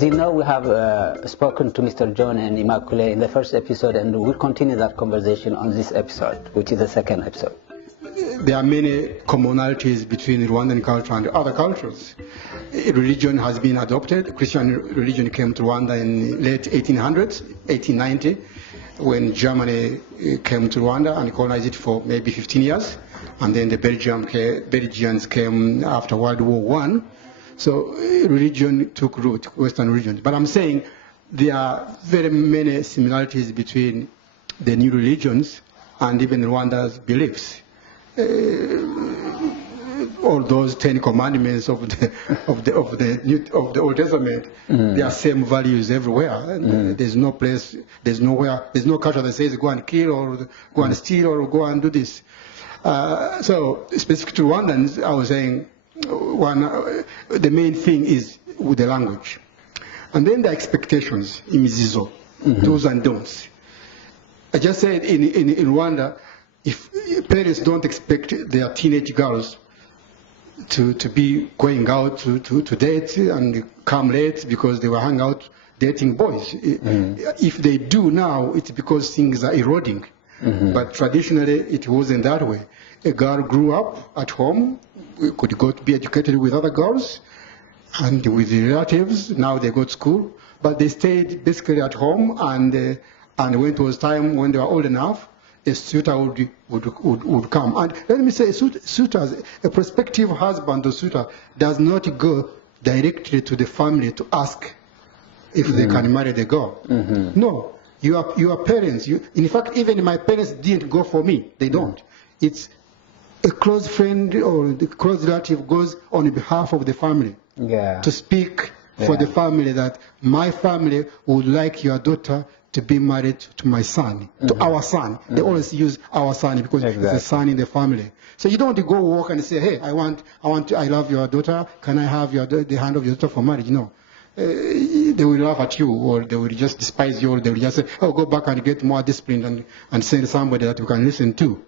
As you know, we have spoken to Mr. John and Immaculée in the first episode, and we'll continue that conversation on this episode, which is the second episode. There are many commonalities between Rwandan culture and other cultures. Religion has been adopted. Christian religion came to Rwanda in late 1800s, 1890, when Germany came to Rwanda and colonized it for maybe 15 years. And then the Belgians came after World War I. So religion took root, Western religion. But I'm saying there are very many similarities between the new religions and even Rwanda's beliefs. All those 10 commandments of the Old Testament, there are same values everywhere. There's no place, there's no culture that says go and kill or go and steal or go and do this. So specific to Rwandans, I was saying the main thing is with the language, and then the expectations, imizizo, do's and don'ts. I just said in Rwanda, if parents don't expect their teenage girls to be going out to date and come late because they were hanging out dating boys. If they do now, it's because things are eroding. But traditionally, it wasn't that way. A girl grew up at home, could go to be educated with other girls and with relatives. Now they go to school, but they stayed basically at home, and when it was time when they were old enough, a suitor would come. And let me say, suitors, a prospective husband or suitor does not go directly to the family to ask if they can marry the girl. No, your parents. In fact, even my parents didn't go for me. They don't. It's a close friend or the close relative goes on behalf of the family to speak for the family that my family would like your daughter to be married to my son, to our son. They always use our son because it's a son in the family. So you don't go walk and say, hey, I love your daughter. Can I have the hand of your daughter for marriage? No. They will laugh at you, or they will just despise you, or they will just say, oh, go back and get more disciplined and send somebody that you can listen to.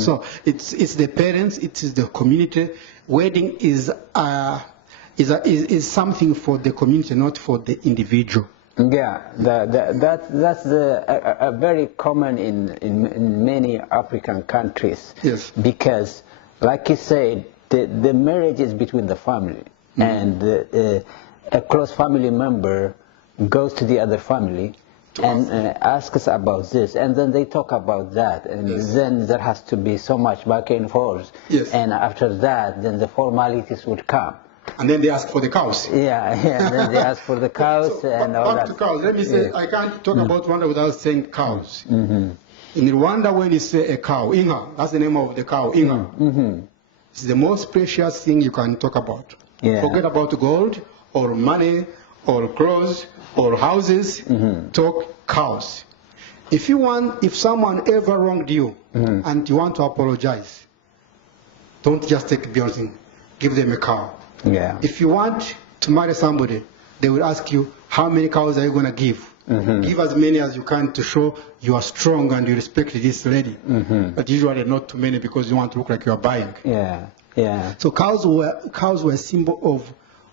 So it's the parents, it is the community. Wedding is something for the community, not for the individual. Yeah, that's very common in many African countries. Yes. Because, like you said, the marriage is between the family, and a close family member goes to the other family and asks about this, and then they talk about that, and then there has to be so much back and forth. Yes. And after that, then the formalities would come. And then they ask for the cows. Yeah, and then they ask for the cows and all that. Back to cows. Let me say, I can't talk about Rwanda without saying cows. In Rwanda, when you say a cow, Inga, that's the name of the cow, Inga. It's the most precious thing you can talk about. Forget about gold or money or clothes or houses. Talk cows. If someone ever wronged you and you want to apologize, don't just take building. Give them a cow. Yeah. If you want to marry somebody, they will ask you, how many cows are you going to give? Give as many as you can to show you are strong and you respect this lady. But usually not too many because you want to look like you are buying. Yeah, yeah. So cows were a symbol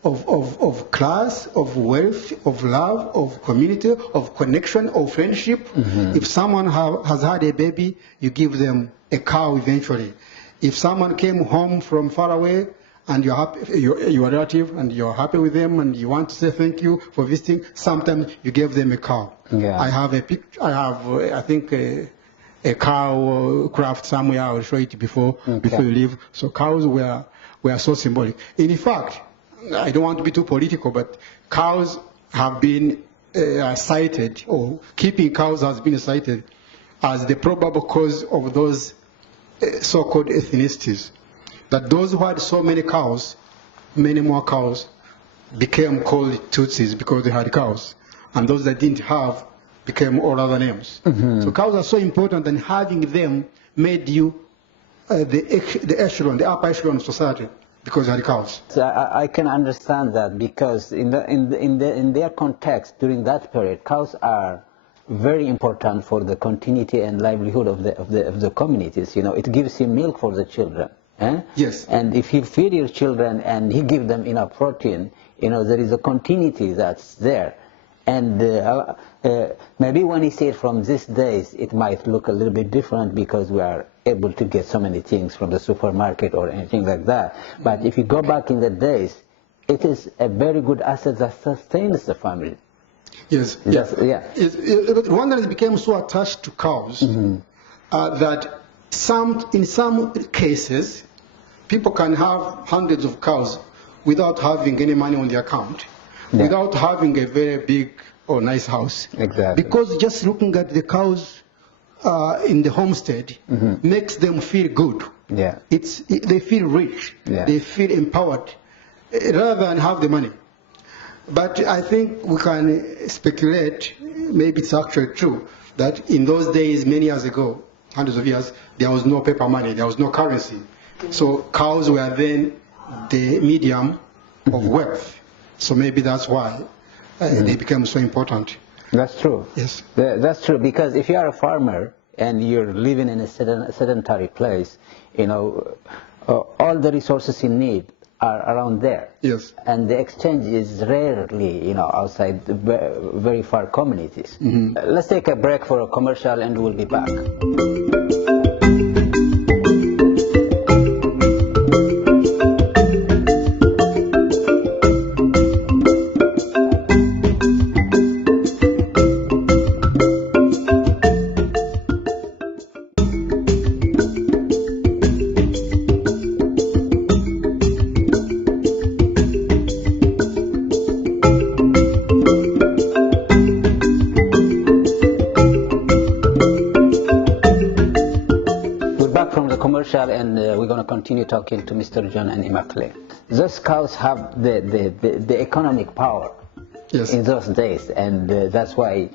of class, of wealth, of love, of community, of connection, of friendship. If someone has had a baby, you give them a cow eventually. If someone came home from far away, and you're happy, you're a relative, and you're happy with them, and you want to say thank you for visiting, sometimes you give them a cow. I have a picture. I think a cow craft somewhere. I will show it before you leave. So cows were so symbolic. In fact, I don't want to be too political, but cows have been cited, or keeping cows has been cited as the probable cause of those so-called ethnicities. That those who had so many cows, many more cows, became called Tutsis because they had cows. And those that didn't have became all other names. So cows are so important, and having them made you the echelon, the upper echelon of society, because you had cows. So I can understand that, because in their context during that period, cows are very important for the continuity and livelihood of the communities. You know, it gives you milk for the children. Yes. And if you feed your children and you give them enough protein, there is a continuity that's there. And maybe when you see it from these days, it might look a little bit different because we are able to get so many things from the supermarket or anything like that. But if you go back in the days, it is a very good asset that sustains the family. Yes. Yeah. Rwandans became so attached to cows that in some cases, people can have hundreds of cows without having any money on the account, without having a very big or nice house. Exactly. Because just looking at the cows in the homestead makes them feel good. Yeah. They feel rich. Yeah. They feel empowered rather than have the money. But I think we can speculate, maybe it's actually true, that in those days, many years ago, hundreds of years, there was no paper money, there was no currency. So cows were then the medium of wealth. So maybe that's why they became so important. That's true. Yes. That's true, because if you are a farmer and you're living in a sedentary place, all the resources you need are around there. Yes. And the exchange is rarely, outside the very far communities. Let's take a break for a commercial and we'll be back. And we're going to continue talking to Mr. John and Immaculate. Those cows have the economic power in those days, and that's why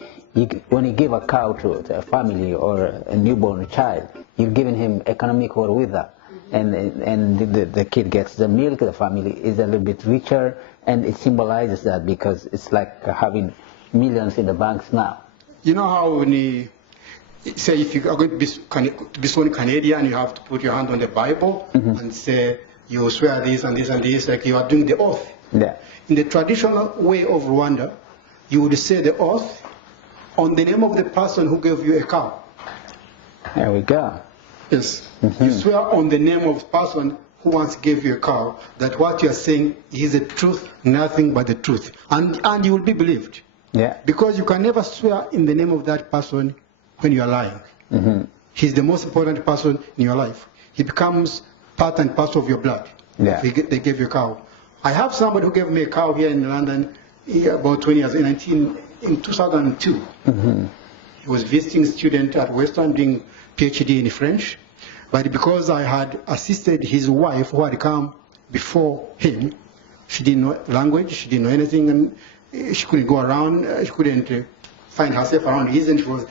when you give a cow to a family or a newborn child, you're giving him economic wherewithal, and the kid gets the milk. The family is a little bit richer, and it symbolizes that because it's like having millions in the banks now. You know how when you say if you are going to be sworn Canadian, you have to put your hand on the Bible and say you swear this and this and this, like you are doing the oath. Yeah. In the traditional way of Rwanda, you would say the oath on the name of the person who gave you a cow. There we go. Yes. You swear on the name of the person who once gave you a cow that what you are saying is the truth, nothing but the truth. And you will be believed. Yeah. Because you can never swear in the name of that person when you are lying. He's the most important person in your life. He becomes part and parcel of your blood. Yeah. They gave you a cow. I have somebody who gave me a cow here in London about 20 years, in 2002. He was visiting student at Western doing PhD in French. But because I had assisted his wife who had come before him, she didn't know language, she didn't know anything, and she couldn't go around, she couldn't find herself around his, and she was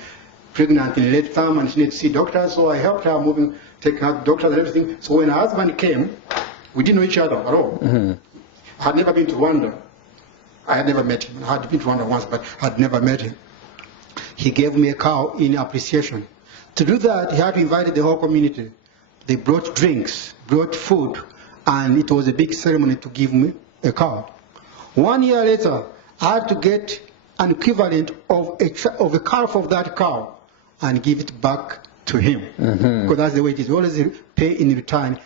pregnant in late term and she needed to see doctors, so I helped her take her to doctors and everything. So when her husband came, we didn't know each other at all. I had never been to Rwanda. I had never met him. I had been to Rwanda once, but I had never met him. He gave me a cow in appreciation. To do that, he had to invite the whole community. They brought drinks, brought food, and it was a big ceremony to give me a cow. 1 year later, I had to get an equivalent of a calf of that cow and give it back to him. Because that's the way it is. We always pay in return.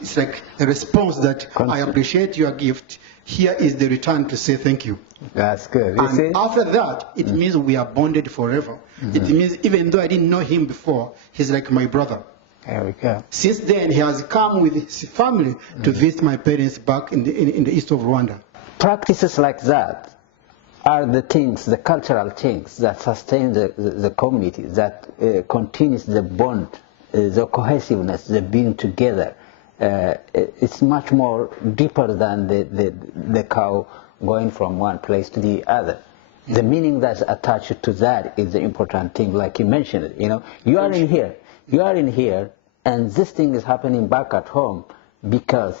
It's like a response that I appreciate your gift. Here is the return to say thank you. That's good. And after that, it means we are bonded forever. It means even though I didn't know him before, he's like my brother. There we go. Since then, he has come with his family to visit my parents back in the east of Rwanda. Practices like that are the things, the cultural things that sustain the community, that continues the bond, the cohesiveness, the being together. It's much more deeper than the cow going from one place to the other. The meaning that's attached to that is the important thing, like you mentioned. You are in here, and this thing is happening back at home because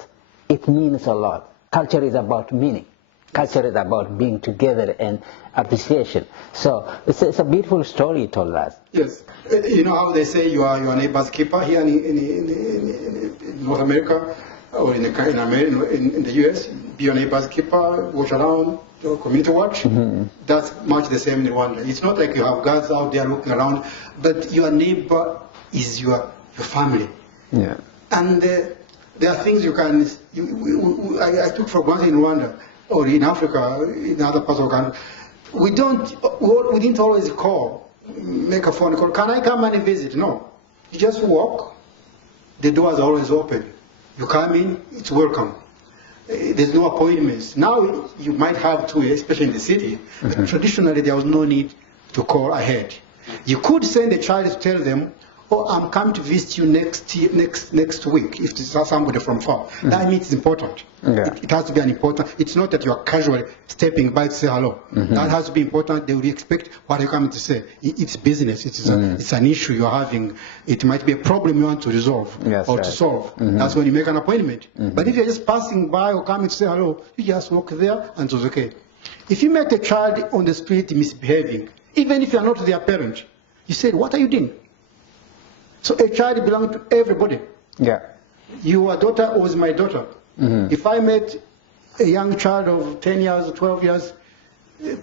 it means a lot. Culture is about meaning. culture is about being together and appreciation. So it's a beautiful story you told us. Yes. You know how they say you are your neighbor's keeper here in North America or in the US? Be your neighbor's keeper, watch around, community watch. That's much the same in Rwanda. It's not like you have guards out there looking around, but your neighbor is your family. Yeah. And there are things you can. I took for granted in Rwanda or in Africa, in other parts of the country. We didn't always call, make a phone call. Can I come and visit? No. You just walk. The doors are always open. You come in, it's welcome. There's no appointments. Now you might have to, especially in the city. But traditionally, there was no need to call ahead. You could send a child to tell them, "Oh, I'm coming to visit you next week." If it's somebody from far, that means it's important. Yeah. It has to be an important. It's not that you are casually stepping by to say hello. That has to be important. They will expect what you're coming to say. It's business. It's an issue you're having. It might be a problem you want to resolve or to solve. That's when you make an appointment. But if you're just passing by or coming to say hello, you just walk there and it's okay. If you met a child on the street misbehaving, even if you're not their parent, you said, "What are you doing?" So a child belongs to everybody. Yeah. Your daughter was my daughter. If I met a young child of 10 years or 12 years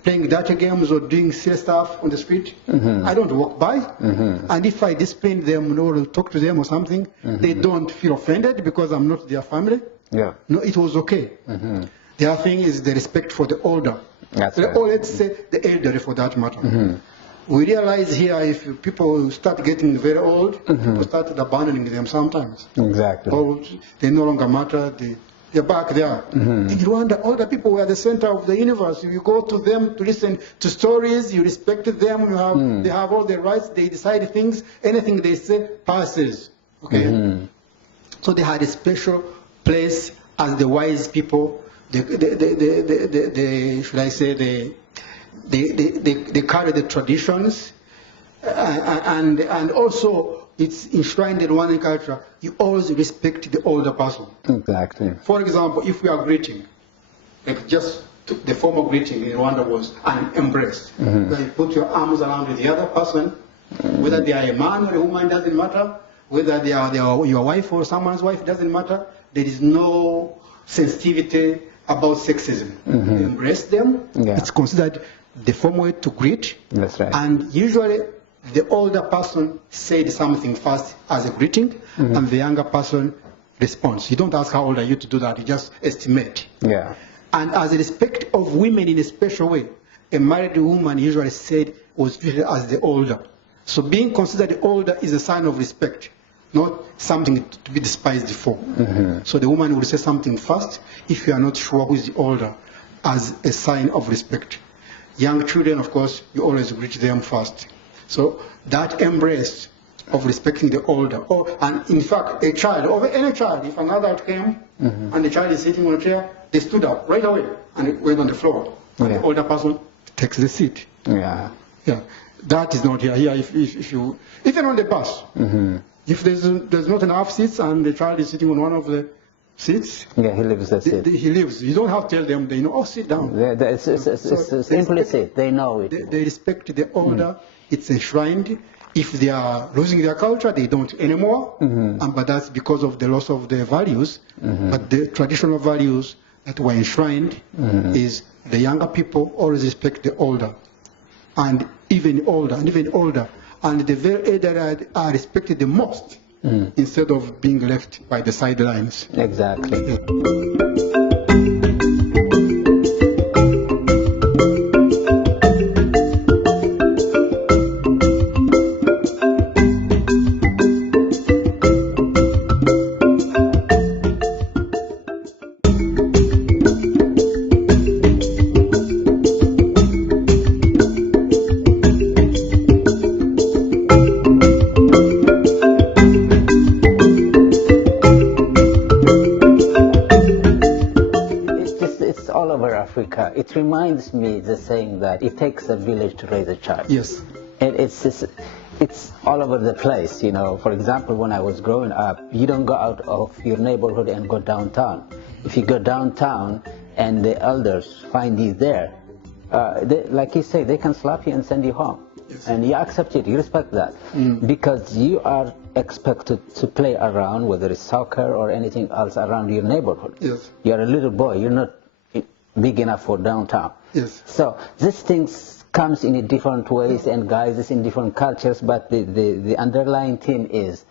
playing data games or doing silly stuff on the street, I don't walk by. And if I discipline them or talk to them or something, they don't feel offended because I'm not their family. Yeah. No, it was okay. The other thing is the respect for the older. That's Or right. let's say the elderly for that matter. We realize here if people start getting very old, people start abandoning them sometimes. Exactly. Or they no longer matter, they're back there. In Rwanda, older people were the center of the universe. You go to them to listen to stories, you respect them, they have all the rights, they decide things, anything they say passes. Okay? So they had a special place as the wise people, should I say, they carry the traditions, and also it's enshrined in Rwandan culture. You always respect the older person. Exactly. For example, if we are greeting, like just the form of greeting in Rwanda was an embrace. Where you put your arms around the other person, whether they are a man or a woman, doesn't matter. Whether they are your wife or someone's wife, doesn't matter. There is no sensitivity about sexism. You embrace them. Yeah. It's considered the formal way to greet. That's right. And usually the older person said something first as a greeting, and the younger person responds. You don't ask how old are you to do that, you just estimate. Yeah. And as a respect of women in a special way, a married woman usually was treated as the older. So being considered the older is a sign of respect, not something to be despised for. So the woman will say something first if you are not sure who is the older, as a sign of respect. Young children, of course, you always greet them first. So that embrace of respecting the older, and in fact, a child, or any child, if an adult came and the child is sitting on a chair, they stood up right away and it went on the floor. And the older person takes the seat. Yeah. Yeah, that is not here. Here, if you, even on the bus, if there's not enough seats and the child is sitting on one of the seats, Yeah, he lives the seat. he lives. You don't have to tell them. They know. Oh, sit down. It's implicit. They know it. They respect the older. It's enshrined. If they are losing their culture, they don't anymore. But that's because of the loss of their values. But the traditional values that were enshrined is the younger people always respect the older, and even older, and the very elder are respected the most instead of being left by the sidelines. Exactly. It's all over Africa. It reminds me the saying that it takes a village to raise a child. Yes. And it's all over the place, you know. For example, when I was growing up, you don't go out of your neighborhood and go downtown. If you go downtown and the elders find you there, like you say, they can slap you and send you home. Yes. And you accept it, you respect that. Because you are expected to play around, whether it's soccer or anything else around your neighborhood. Yes. You're a little boy, you're not big enough for downtown. Yes. So these things comes in different ways and guises in different cultures, but the underlying theme is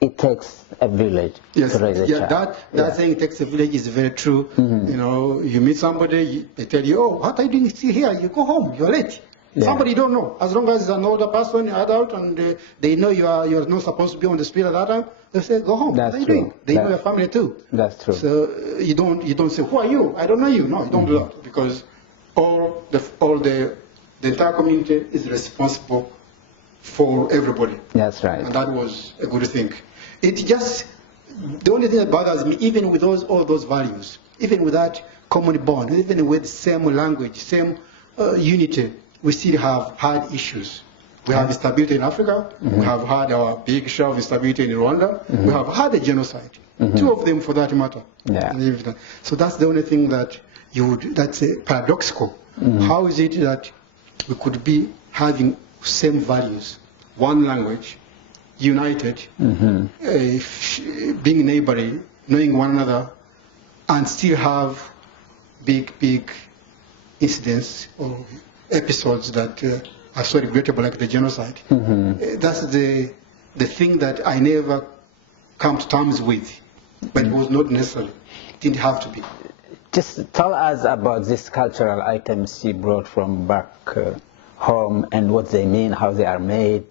it takes a village Yes, to raise a yeah, child. that saying it takes a village is very true. You know, you meet somebody, they tell you, oh, what are you doing still here? You go home, you're late. Yeah. Somebody you don't know. As long as it's an older person, adult, and they know you're not supposed to be on the street at that time, they say, go home. That's what are you true. doing? They know your family too. That's true. So you don't say, who are you? I don't know you. No, you don't do that, because the entire community is responsible for everybody. That's right. And that was a good thing. It just, the only thing that bothers me, even with all those values, even with that common bond, even with same language, same unity, we still have had issues. We have instability in Africa. We have had our big share of instability in Rwanda. We have had a genocide. Two of them, for that matter. Yeah. So that's the only thing that that's paradoxical. How is it that we could be having same values, one language, united, being neighborly, knowing one another, and still have big incidents or episodes that are so regrettable, like the genocide. That's the thing that I never come to terms with, but it was not necessary. It didn't have to be. Just tell us about these cultural items you brought from back home and what they mean, how they are made,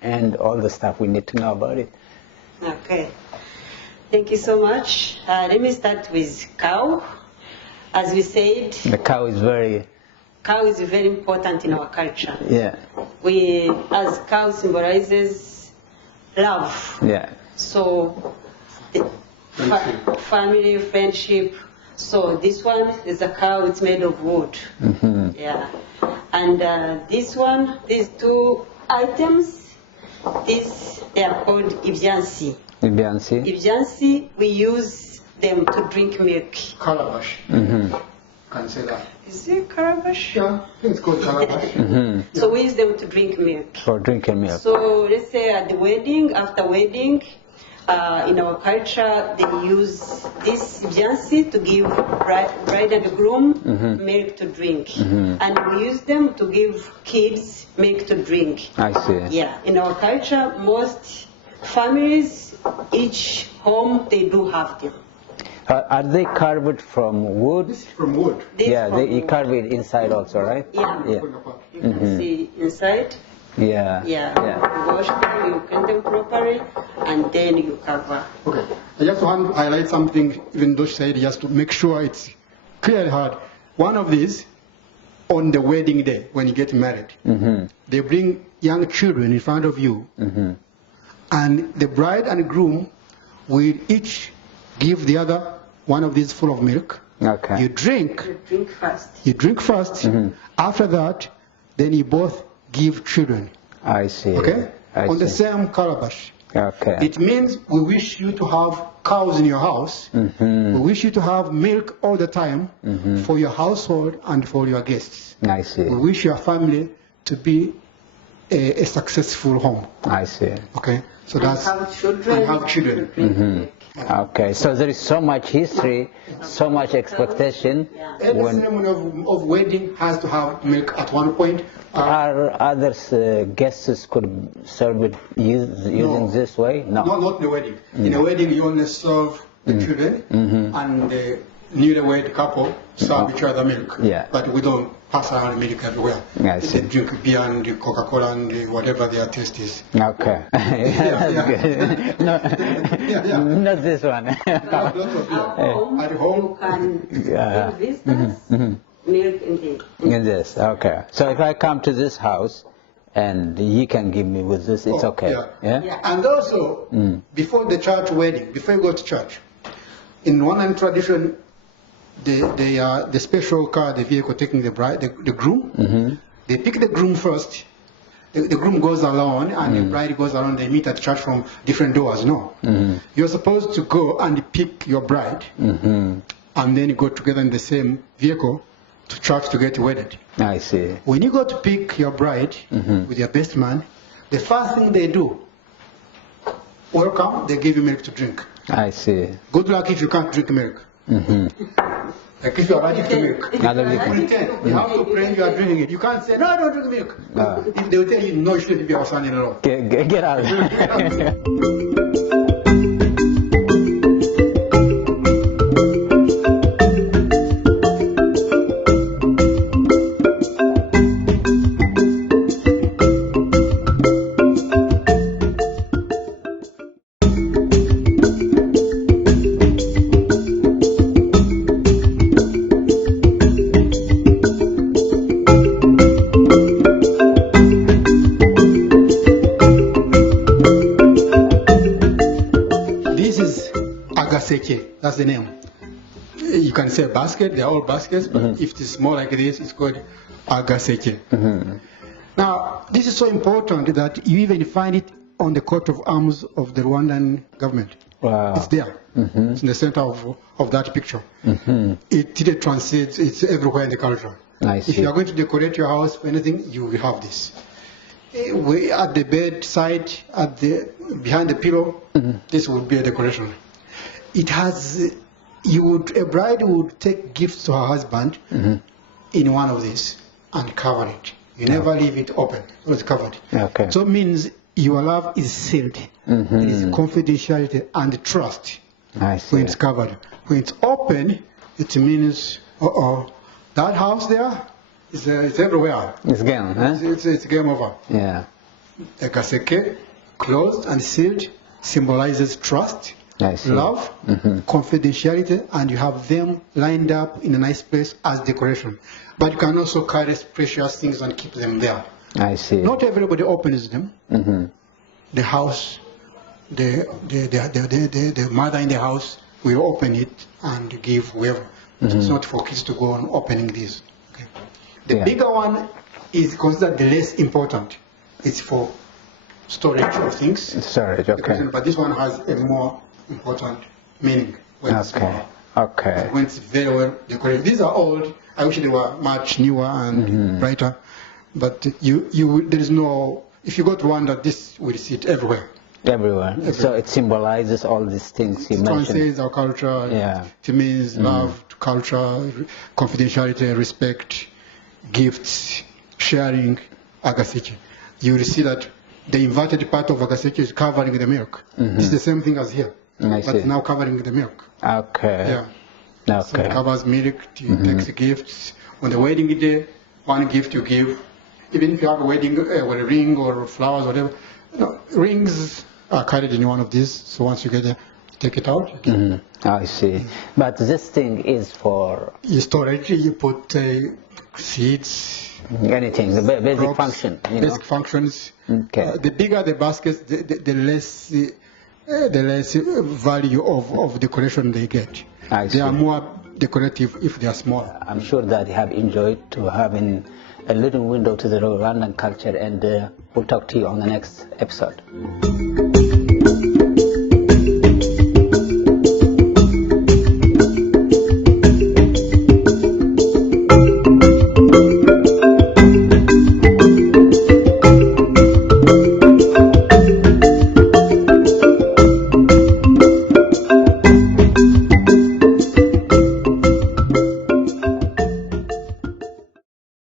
and all the stuff we need to know about it. Okay. Thank you so much. Let me start with cow. As we said, The cow is very, cow is very important in our culture. yeah, As cow symbolizes love. yeah. So, family, friendship. So this one is a cow. It's made of wood. Yeah. And this one, these two items, they are called ibyansi. Ibyansi. Ibyansi, we use them to drink milk. Calabash. Can say that. Is it calabash? Yeah, I think it's called calabash. So we use them to drink milk. For drinking milk. So let's say at the wedding, after wedding, in our culture, they use this ibyansi to give bride and groom milk to drink. And we use them to give kids milk to drink. I see. Yeah, in our culture, most families, each home, they do have them. Are they carved from wood? This is from wood. This Yeah, from you carve it inside also, right? Yeah. Yeah. You can see inside. Yeah. Yeah. You wash them, you clean them properly, and then you cover. Okay. I just want to highlight something, even though she said, just to make sure it's clearly heard. One of these, on the wedding day, when you get married, they bring young children in front of you, and the bride and groom will each give the other one of these full of milk. Okay. You drink. You drink first. You drink first. After that, then you both give children. I see. Okay? I On the see. same calabash. Okay. It means we wish you to have cows in your house. We wish you to have milk all the time for your household and for your guests. I see. We wish your family to be a successful home. I see. Okay? So And that's have children. and have children. You drink milk. Okay. So there is so much history, so much expectation. Yeah. Every When ceremony of wedding has to have milk at one point. are others guests could serve it using this way? No. No, not in the wedding. In a wedding, you only serve the children, and the newlywed couple serve each other milk. Yeah. But we don't pass around milk everywhere. I see. They drink beer and Coca-Cola and whatever their taste is. Okay. That's good. No, yeah. not this one. Lots of beer. At home, At home, you can Yeah. give visitors milk in the In this, okay. So if I come to this house and you can give me with this, it's Oh, okay. yeah. Yeah. And also, before the church wedding, before you go to church, in Rwandan tradition, the special car, the vehicle taking the bride, the groom, they pick the groom first. The groom goes alone and the bride goes alone. They meet at church from different doors. No, you're supposed to go and pick your bride and then go together in the same vehicle to church to get wedded. I see. When you go to pick your bride with your best man, the first thing they do, welcome, they give you milk to drink. I see. Good luck if you can't drink milk. Like if you are allergic to milk. Pretend. You have to pretend you are drinking it. You can't say, no, I don't drink milk. If they will tell you, no, you shouldn't be our son-in-law. Get out. Agaseke, that's the name. You can say basket, they're all baskets, but if it's more like this, it's called agaseke. Now, this is so important that you even find it on the coat of arms of the Rwandan government. Wow. It's there. It's in the center of that picture. It translates, it's everywhere in the culture. I see. If you are going to decorate your house for anything, you will have this. At the bedside, behind the pillow, this would be a decoration. It has, a bride would take gifts to her husband in one of these and cover it. You never leave it open, it's covered. Okay. So it means your love is sealed. It is confidentiality and trust I see. when it's covered. When it's open, it means, that house there is it's everywhere. It's game, huh? It's game over. Yeah. A kaseke, closed and sealed, symbolizes trust, I see. love, confidentiality, and you have them lined up in a nice place as decoration. But you can also carry precious things and keep them there. I see. Not everybody opens them. The house, the mother in the house will open it and give whoever. It's not for kids to go on opening these. Okay. The bigger one is considered the less important. It's for storage of things. Storage, okay. But this one has a more important meaning when it's small. Okay. When it's very well decorated. These are old. I wish they were much newer and brighter. But there is no. If you go to Rwanda, this will sit everywhere. Everywhere. So it symbolizes all these things you mentioned. Translates our culture. Yeah. It means love, culture, confidentiality, respect, gifts, sharing, agaseke. You will see that the inverted part of agaseke is covering the milk. It's the same thing as here, but now covering the milk. Okay. Yeah. Okay. So it covers milk, it takes gifts. On the wedding day, one gift you give. Even if you have a wedding with a ring or flowers, whatever, rings are carried in one of these. So once you get there, you take it out. I see. But this thing is for You storage. You put seeds. anything, the basic crops, function. Basic functions. Okay. The bigger the baskets, the less value of decoration they get. I They are see. more decorative if they are small. I'm sure that you have enjoyed to having a little window to the Rwandan culture, and we'll talk to you on the next episode.